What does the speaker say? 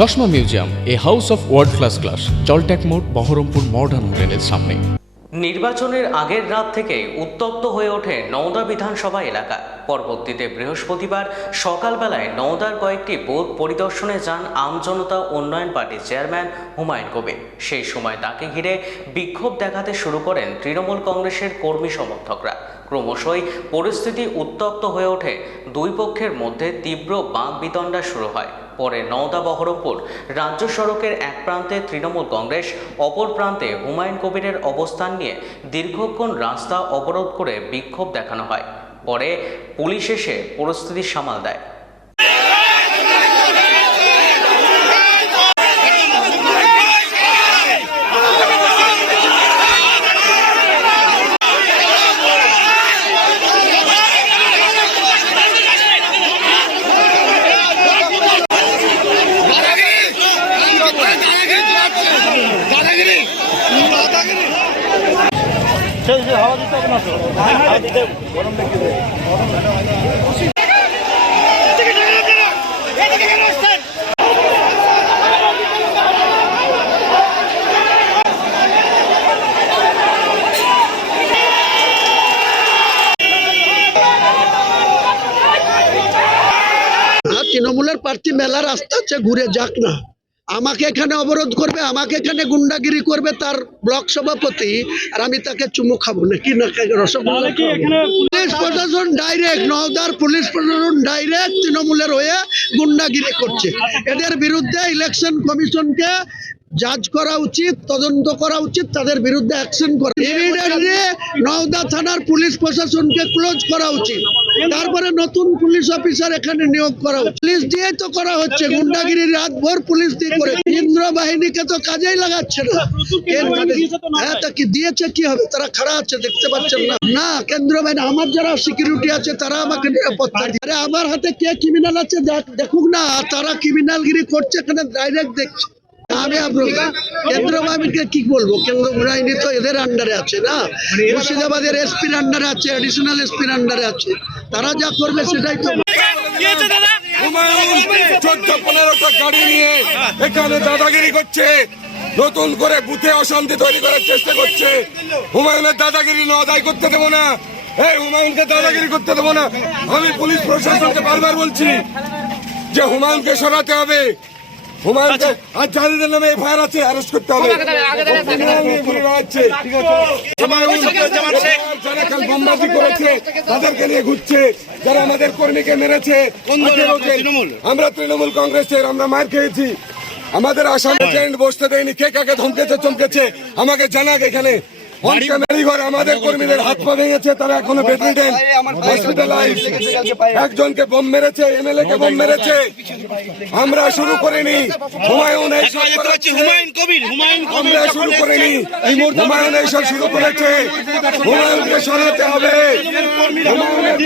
চশমা museum, a house of world class, জলট্যাক মোড়, বহরমপুর মডার্ন হোটেলের সামনে। নির্বাচনের আগের রাত থেকেই উত্তপ্ত হয়ে ওঠে নওদা বিধানসভা এলাকা। পরবর্তীতে বৃহস্পতিবার সকালবেলায় নওদার কয়েকটি বুথ পরিদর্শনে যান আমজনতা উন্নয়ন পার্টির চেয়ারম্যান হুমায়ুন কবির। সেই সময় তাকে ঘিরে বিক্ষোভ দেখাতে শুরু করেন তৃণমূল কংগ্রেসের কর্মী সমর্থকরা। ক্রমশই পরিস্থিতি উত্তপ্ত হয়ে ওঠে, দুই পক্ষের মধ্যে তীব্র বাকবিতণ্ডা শুরু হয়। পরে নওদা বহরমপুর রাজ্য সড়কের এক প্রান্তে তৃণমূল কংগ্রেস, অপর প্রান্তে হুমায়ুন কবিরের অবস্থান নিয়ে দীর্ঘক্ষণ রাস্তা অবরোধ করে বিক্ষোভ দেখানো হয়। পরে পুলিশ এসে পরিস্থিতি সামাল দেয়। তৃণমূলের প্রার্থী মেলা রাস্তা আছে, ঘুরে যাক না। আমাকে এখানে অবরোধ করবে, আমাকে এখানে গুন্ডাগিরি করবে তার ব্লক সভাপতি, আর আমি তাকে চুমু খাবো না কি না রসগোল্লা। পুলিশ প্রশাসন ডাইরেক্ট, নওদার পুলিশ প্রশাসন ডাইরেক্ট তৃণমূলের হয়ে গুন্ডাগিরি করছে। এদের বিরুদ্ধে ইলেকশন কমিশনকে জাজ করা উচিত, তদন্ত করা উচিত, তাদের বিরুদ্ধে অ্যাকশন করা। ইমিডিয়েটলি নওদা থানার পুলিশ প্রশাসনকে ক্লোজ করা উচিত, তারপরে নতুন পুলিশ অফিসার এখানে নিয়োগ করা উচিত। পুলিশ দিয়ে তো করা হচ্ছে গুন্ডাগিরি, রাত ভোর পুলিশ দিয়ে করে। কেন্দ্র বাহিনীকে তো কাজেই লাগাচ্ছে না। হ্যাঁ, তা কি দিয়েছে কি হবে? তারা খাড়া আছে, দেখতে পাচ্ছেন না? না, কেন্দ্র বাহিনী আমার যারা সিকিউরিটি আছে তারা আমাকে নিরাপত্তা দিয়ে। আরে আমার হাতে কে ক্রিমিনাল আছে দেখুক না, তারা ক্রিমিনালগিরি করছে এখানে ডাইরেক্ট দেখছে। আমি কেন্দ্র বাহিনীকে কি বলবো? কেন্দ্র বাহিনী তো এদের আন্ডারে আছে না, মুর্শিদাবাদের এসপির আন্ডারে আছে, এডিশনাল এসপির আন্ডারে আছে। তারা যা করবে সেটাই তো। হুমায়ুন 14-15টা গাড়ি নিয়ে এখানে দাদাগিরি করছে, নতুন করে বুথে অশান্তি তৈরি করার চেষ্টা করছে। হুমায়ুনের দাদাগিরি আদায় করতে দেবো না, এই হুমায়ুনকে দাদাগিরি করতে দেবো না। আমি পুলিশ প্রশাসনকে বারবার বলছি যে হুমায়ুনকে সরাতে হবে, হুমায়ুনকে আর যাদের নামে এফআইআর আছে অ্যারেস্ট করতে হবে। যারা কাল বোমবাজি করেছে তাদেরকে নিয়ে ঘুরছে, যারা আমাদের কর্মীকে মেরেছে। আমরা তৃণমূল কংগ্রেসের, আমরা মার খেয়েছি, আমাদের আসামে ট্রেন্ড বসতে দেয়নি। কে কাকে ধমকেছে চমকেছে আমাকে জানাক। এখানে আমাদের কর্মীদের হাত পা ভেঙেছে, তারা এখনো বেডরিডেন, হসপিটালাইজ। একজনকে বোম মেরেছে, এমএলএ কে বোম মেরেছে। আমরা শুরু করিনি, হুমায়ুন এইসব আমরা শুরু করিনি, হুমায়ুন এইসব শুরু করেছে। হুমায়ুনকে সরাতে হবে, হুমায়ুনের